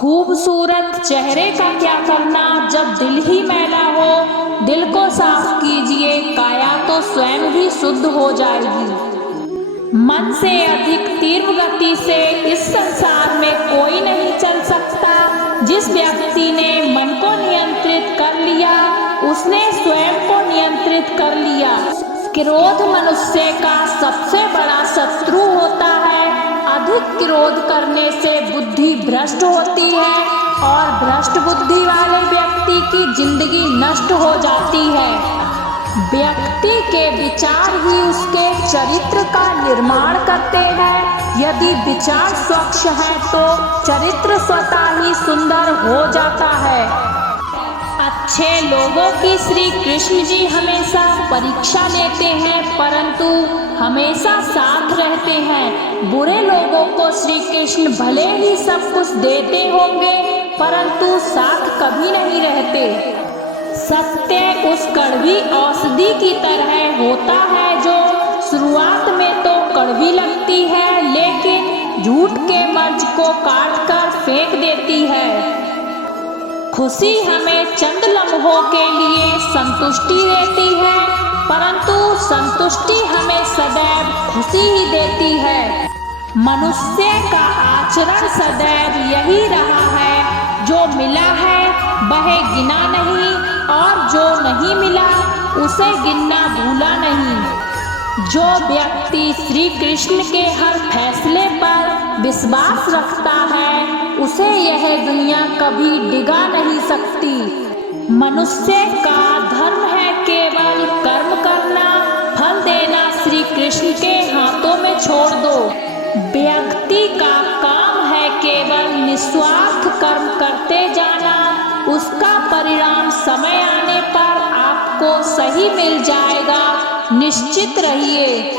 खूबसूरत चेहरे का क्या करना जब दिल ही मैला हो। दिल को साफ कीजिए, काया तो स्वयं ही शुद्ध हो जाएगी। मन से अधिक तीव्र गति से इस संसार में कोई नहीं चल सकता। जिस व्यक्ति ने मन को नियंत्रित कर लिया, उसने स्वयं को नियंत्रित कर लिया। क्रोध मनुष्य का सबसे बड़ा शत्रु होता है। अधिक क्रोध करने से बुद्धि भ्रष्ट होती है और भ्रष्ट बुद्धि वाले व्यक्ति की जिंदगी नष्ट हो जाती है। व्यक्ति के विचार ही उसके चरित्र का निर्माण करते हैं। यदि विचार स्वच्छ है तो चरित्र स्वतः ही सुंदर हो जाता है। अच्छे लोगों की श्री कृष्ण जी हमेशा परीक्षा लेते हैं, परंतु हमेशा साथ रहते हैं। बुरे लोगों को श्री कृष्ण भले ही सब कुछ देते होंगे, परंतु साथ कभी नहीं रहते। सत्य उस कड़वी औषधि की तरह होता है जो शुरुआत में तो कड़वी लगती है, लेकिन झूठ के मर्ज को काट कर फेंक देती है। खुशी हमें चंद लम्हों के लिए संतुष्टि देती है, परंतु संतुष्टि हमें सदैव खुशी ही देती है। मनुष्य का आचरण सदैव यही रहा है, जो मिला है वह गिना नहीं और जो नहीं मिला उसे गिनना भूला नहीं। जो व्यक्ति श्री कृष्ण के हर फैसले पर विश्वास रखता है, उसे यह दुनिया कभी डिगा नहीं सकती। मनुष्य का धर्म है केवल कर्म करना, फल देना श्री कृष्ण के हाथों में छोड़ दो। व्यक्ति का काम है केवल निस्वार्थ कर्म करते जाना, उसका परिणाम समय आने पर आपको सही मिल जाएगा, निश्चित रहिए।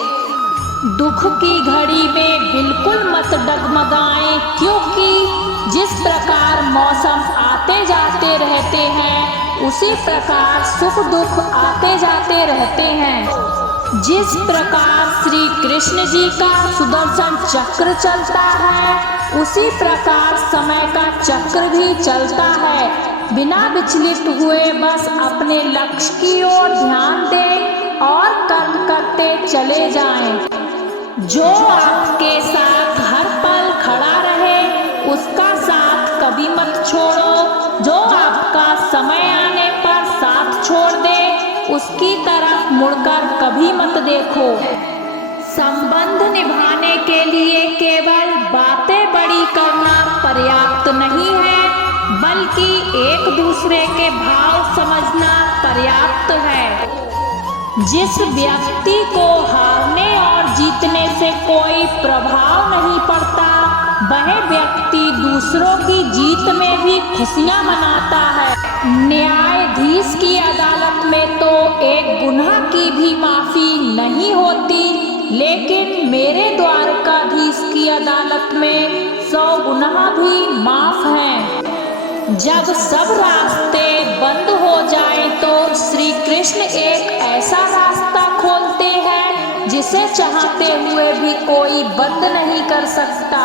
दुख की घड़ी में बिल्कुल मत डगमगाएं, क्योंकि जिस प्रकार मौसम आते जाते रहते हैं, उसी प्रकार सुख दुख आते जाते रहते हैं। जिस प्रकार श्री कृष्ण जी का सुदर्शन चक्र चलता है, उसी प्रकार समय का चक्र भी चलता है। बिना विचलित हुए बस अपने लक्ष्य की ओर ध्यान दें और कर्म करते चले जाएं। जो आपके साथ हर पल खड़ा रहे, उसका साथ कभी मत छोड़ो। जो आपका समय आने पर साथ छोड़ दे, उसकी तरफ मुड़कर कभी मत देखो। संबंध निभाने के लिए केवल बातें बड़ी करना पर्याप्त नहीं है, बल्कि एक दूसरे के भाव समझना पर्याप्त है। जिस व्यक्ति को हारने और जीतने से कोई प्रभाव नहीं पड़ता, वह व्यक्ति दूसरों की जीत में भी खुशियां मनाता है। न्यायाधीश की अदालत में तो एक गुनाह की भी माफी नहीं होती, लेकिन मेरे द्वारकाधीश की अदालत में 100 गुनाह भी माफ हैं। जब सब रास्ते बंद हो जाए तो श्री कृष्ण एक ऐसा रास्ता खोलते हैं जिसे चाहते हुए भी कोई बंद नहीं कर सकता।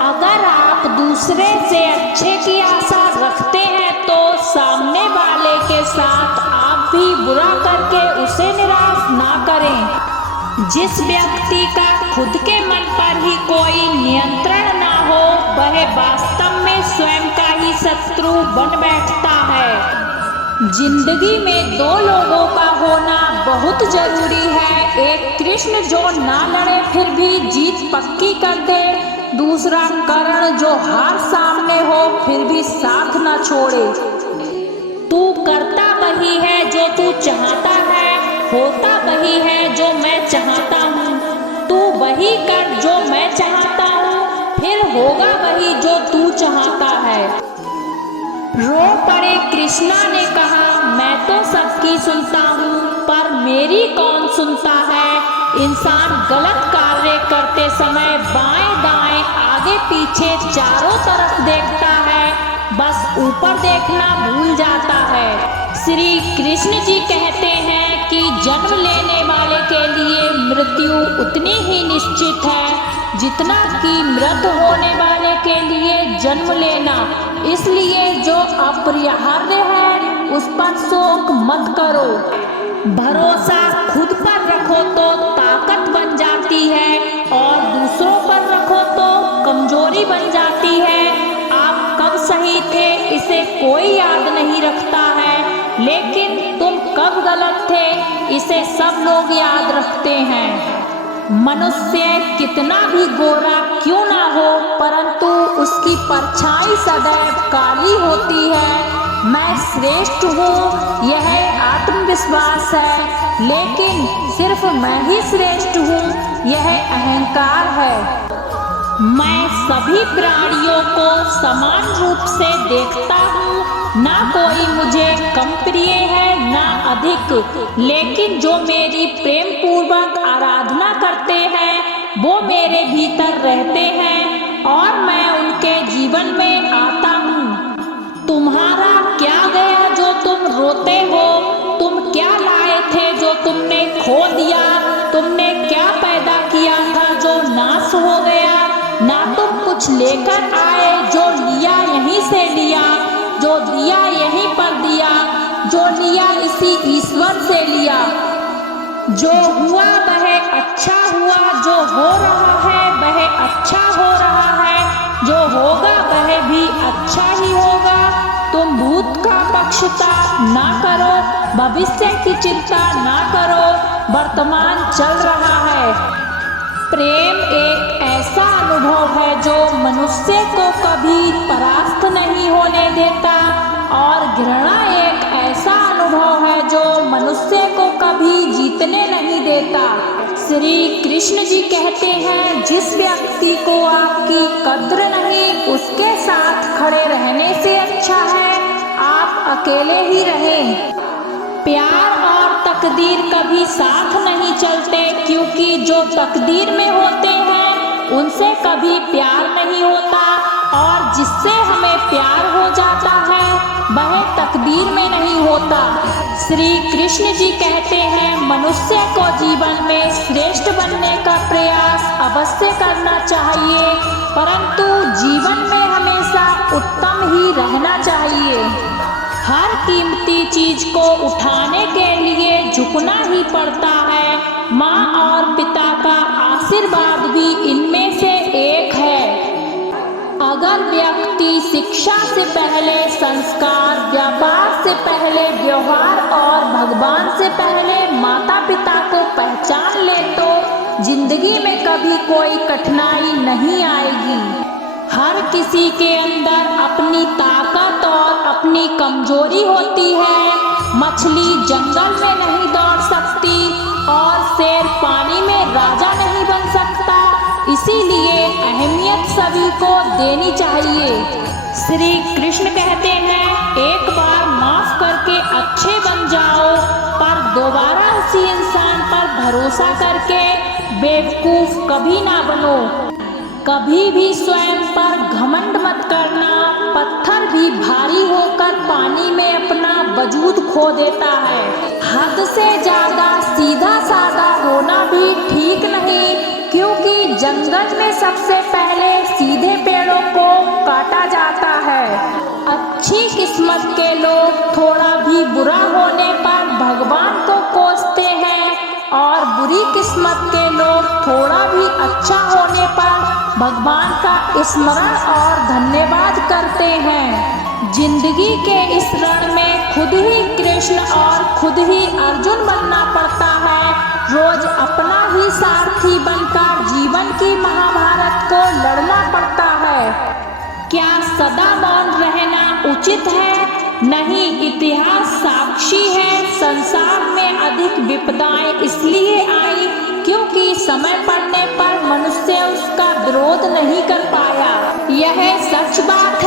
अगर आप दूसरे से अच्छे की आशा रखते हैं तो सामने वाले के साथ आप भी बुरा करके उसे निराश ना करें। जिस व्यक्ति का खुद के मन पर ही कोई नियंत्रण ना हो, वह वास्तव में स्वयं का ही शत्रु बन बैठता है। जिंदगी में 2 लोगों का होना बहुत जरूरी है। एक कृष्ण जो ना लड़े फिर भी जीत पक्की कर दे, दूसरा कर्ण जो हार सामने हो फिर भी साथ ना छोड़े। तू करता वही है जो तू चाहता है, होता वही है जो मैं चाहता हूँ। तू वही कर जो मैं चाहता हूँ, फिर होगा वही जो तू चाहता है। रो पड़े कृष्णा ने कहा, मैं तो सबकी सुनता हूँ, पर मेरी कौन सुनता है। इंसान गलत कार्य करते समय बाएं दाएं आगे पीछे चारों तरफ देखता है, बस ऊपर देखना भूल जाता है। श्री कृष्ण जी कहते हैं कि जन्म लेने वाले के लिए मृत्यु उतनी ही निश्चित है जितना कि मृत होने वाले के लिए जन्म लेना। इसलिए जो अपरिहार्य है उस पर शोक मत करो। भरोसा खुद पर रखो तो ताकत बन जाती है और दूसरों पर रखो तो कमजोरी बन जाती है। आप कब सही थे इसे कोई याद नहीं रखता है, लेकिन तुम कब गलत थे इसे सब लोग याद रखते हैं। मनुष्य कितना भी गोरा क्यों ना हो, परंतु उसकी परछाई सदैव काली होती है। मैं श्रेष्ठ हूँ यह आत्मविश्वास है, लेकिन सिर्फ मैं ही श्रेष्ठ हूँ यह अहंकार है। मैं सभी प्राणियों को समान रूप से देखता हूँ, ना कोई मुझे कम प्रिय है ना अधिक, लेकिन जो मेरी प्रेम पूर्वक आराधना करते हैं वो मेरे भीतर रहते हैं और मैं उनके जीवन में आता हूँ। तुम्हारा क्या गया जो तुम रोते हो? तुम क्या लाए थे जो तुमने खो दिया? तुमने क्या पैदा किया था जो नाश हो गया? ना तुम कुछ लेकर आए, जो लिया यहीं से लिया, जो दिया यहीं पर दिया, जो लिया इसी ईश्वर से लिया। जो हुआ वह अच्छा हुआ, जो हो रहा है वह अच्छा हो रहा है, जो होगा वह भी अच्छा ही होगा। तुम भूत का पक्षपात ना करो, भविष्य की चिंता ना करो, वर्तमान चल रहा है। प्रेम एक ऐसा अनुभव है जो मनुष्य को कभी परास्त नहीं होने देता, और घृणा एक ऐसा अनुभव है जो मनुष्य को कभी जीतने नहीं देता। श्री कृष्ण जी कहते हैं, जिस व्यक्ति को आपकी कद्र नहीं उसके साथ खड़े रहने से अच्छा है आप अकेले ही रहें। प्यार और तकदीर कभी साथ नहीं चलते, क्योंकि जो तकदीर में होते हैं उनसे कभी प्यार नहीं होता, और जिससे हमें प्यार हो जाता है वह तकदीर में नहीं होता। श्री कृष्ण जी कहते हैं, मनुष्य को जीवन में श्रेष्ठ बनने का प्रयास अवश्य करना चाहिए, परंतु जीवन में हमेशा उत्तम ही रहना चाहिए। हर कीमती चीज को उठाने के लिए झुकना ही पड़ता है। माँ और पिता का आशीर्वाद भी इनमें से एक है। अगर व्यक्ति शिक्षा से पहले संस्कार, व्यापार से पहले व्यवहार और भगवान से पहले माता पिता को पहचान ले तो जिंदगी में कभी कोई कठिनाई नहीं आएगी। हर किसी के अंदर अपनी ताकत और अपनी कमजोरी होती है। मछली जंगल में नहीं दौड़ सकती और शेर पानी में राजा नहीं बन सकता, इसीलिए अहमियत सभी को देनी चाहिए। श्री कृष्ण कहते हैं, एक बार माफ करके अच्छे बन जाओ, पर दोबारा उसी इंसान पर भरोसा करके बेवकूफ कभी ना बनो। कभी भी स्वयं पर घमंड मत करना। पत्थर भी भारी होकर पानी में अपना वजूद खो देता है। हद से ज्यादा सीधा साधा होना भी ठीक नहीं, क्योंकि जंगल में सबसे पहले सीधे पेड़ों को काटा जाता है। अच्छी किस्मत के लोग थोड़ा भी बुरा होने पर भगवान को कोसते हैं, और बुरी किस्मत के लोग थोड़ा भी अच्छा होने पर भगवान का स्मरण और धन्यवाद करते हैं। जिंदगी के इस रण में खुद ही कृष्ण और खुद ही अर्जुन बनना पड़ता है। रोज अपना ही सारथी बनकर जीवन की महाभारत को लड़ना पड़ता है। क्या सदा मौन रहना उचित है? नहीं, इतिहास साक्षी है। संसार में अधिक विपदाएं इसलिए आई क्योंकि समय पड़ने पर मनुष्य उसका विरोध नहीं कर पाया। यह सच बात